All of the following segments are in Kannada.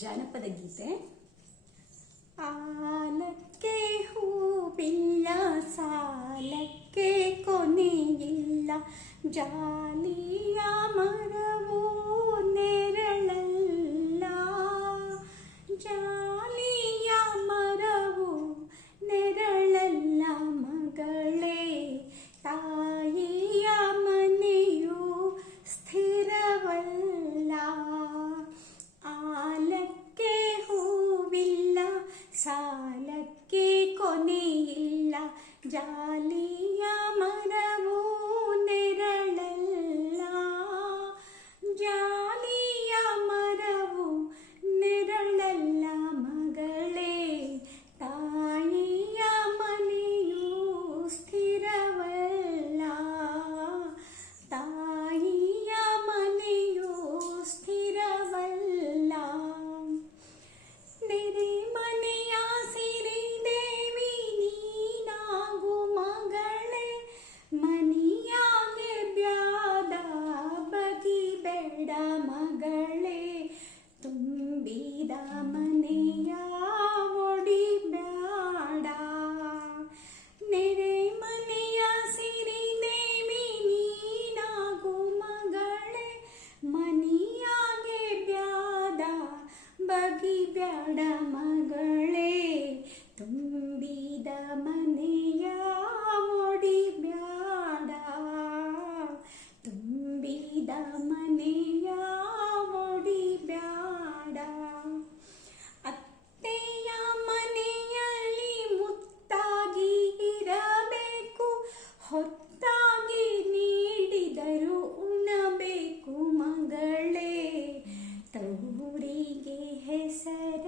ಜಾನಪದ ಗೀತೆ. ಆಲಕ್ಕೆ ಹೂವಿಲ್ಲ, ಸಾಲಕ್ಕೆ ಕೊನೆಯಿಲ್ಲ, ಜಾಲಿಯ ಮರವು ನೆರಳಲ್ಲ, ಜಾಲಿಯ ಮರವು ನೆರಳಲ್ಲ ಮಗಳೇ, ತಾಯಿಯ ಮನೆಯು ಸ್ಥಿರವಲ್ಲ. ಆಲಕ್ಕೆ ಹೂವಿಲ್ಲ, ಸಾಲಕ್ಕೆ ಕೊನೆಯಿಲ್ಲ, ಜಾಲಿಯ ಮರವು ನೆರಳಲ್ಲ, ಜಾಲಿಯ ಮರವು ನೆರಳಲ್ಲ ಮಗಳೇ, ತಾಯಿಯ ಮನೆಯು ಸ್ಥಿರವಲ್ಲ, ತಾಯಿಯ ಮನೆಯು ಸ್ಥಿರವಲ್ಲ. ನೆರೆ ಮನೆಯ ಸಿರಿದೇವಿ ನೀನಾಗು ಮಗಳೇ, ಮನಿಯಾಗೆ ಬ್ಯಾದ ಬಗಿಬೇಡ ಮಗಳೇ, ತುಂಬಿದ ಮನೆಯ ಒಡಿಬ್ಯಾಡ. ನೆರೆ ಮನೆಯ ಸಿರಿದೇವಿ ನೀನಾಗು ಮಗಳೇ, ಮನಿಯಾಗೆ ಬ್ಯಾದ ಬಗಿಬ್ಯಾಡ ಮಗಳೇ, ತುಂಬಿದ ಮನೆಯ ಒಡಿಬ್ಯಾಡ, ತುಂಬಿದ ಮನೆಯ ಒಡಿಬ್ಯಾಡ. ಅತ್ತೆಯ ಮನೆಯಲ್ಲಿ ಮುತ್ತಾಗಿ ಇರಬೇಕು, ಹೊತ್ತಾಗಿ ನೀಡಿದರು ಉಣಬೇಕು ಮಗಳೇ, ತವರಿಗೆ ಹೆಸರ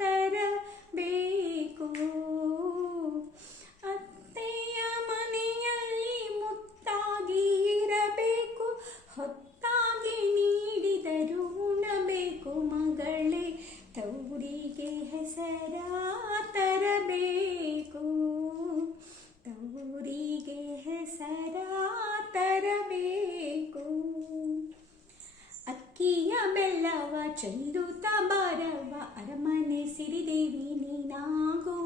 ತರಬೇಕು. ಅತ್ತೆಯ ಮನೆಯಲ್ಲಿ ಮುತ್ತಾಗಿ ಇರಬೇಕು, ಹೊತ್ತಾಗಿ ನೀಡಿದರು ಉಣಬೇಕು ಮಗಳೇ, ತವರಿಗೆ ಹೆಸರ ತರಬೇಕು, ತವರಿಗೆ ಹೆಸರ ತರಬೇಕು. ಅಕ್ಕಿಯ ಬೆಲ್ಲವ ಚೆಲ್ಲುತ್ತ ಬಾರವ, ಅರಮನೆ ಸಿರಿದೇವಿ ನೀನಾಗು,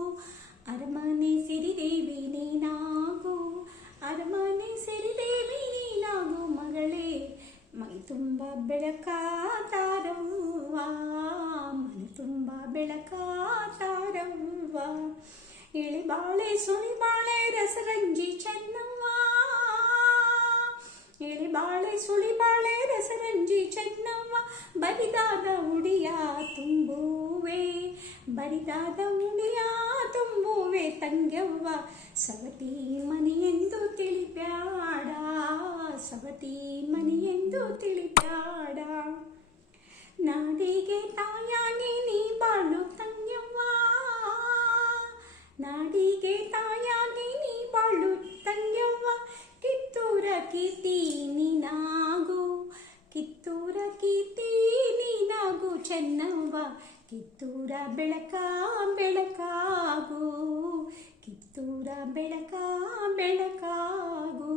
ಅರಮನೆ ಸಿರಿದೇವಿ ನೀನಾಗು, ಅರಮನೆ ಸಿರಿದೇವಿ ನೀನಾಗು ಮಗಳೇ, ಮೈ ತುಂಬ ಬೆಳಕ ತಾರವ್ವ, ಮನೆ ತುಂಬ ಬೆಳಕ ತಾರವ್ವ. ಇಳಿಬಾಳೆ ಸುಳಿಬಾಳೆ ರಸರಂಜಿ ಚೆನ್ನವ್ವ, ಇಳಿಬಾಳೆ ಸುಳಿಬಾಳೆ ರಸರಂಜಿ ಚೆನ್ನವ್ವ, ಬರಿದಾದ ಉಡಿಯ ತುಂಬುವೆ, ಬರಿದಾದ ಉಡಿಯ ತುಂಬುವೆ ತಂಗ್ಯವ್ವ, ಸವತಿ ಮನೆಯೆಂದು ತಿಳಿಬ್ಯಾಡ, ಸವತಿ ಮನೆಯೆಂದು ತಿಳಿಬ್ಯಾಡ. ನಾಡಿಗೆ ತಾಯಾಗಿ ನೀ ಬಾಳು ತಂಗ್ಯವ್ವ, ನಾಡಿಗೆ ತಾಯಾಗಿ ನೀ ಬಾಳು ತಂಗ್ಯವ್ವ, ಕಿತ್ತೂರ ಕೀರ್ತಿ ನೀನಾಗು, ಕಿತ್ತೂರ ಕೀರ್ತಿ ನೀನಾಗು ಚೆನ್ನವ್ವ, ಕಿತ್ತೂರ ಬೆಳಕ ಬೆಳಕಾಗು, ಕಿತ್ತೂರ ಬೆಳಕ ಬೆಳಕಾಗು.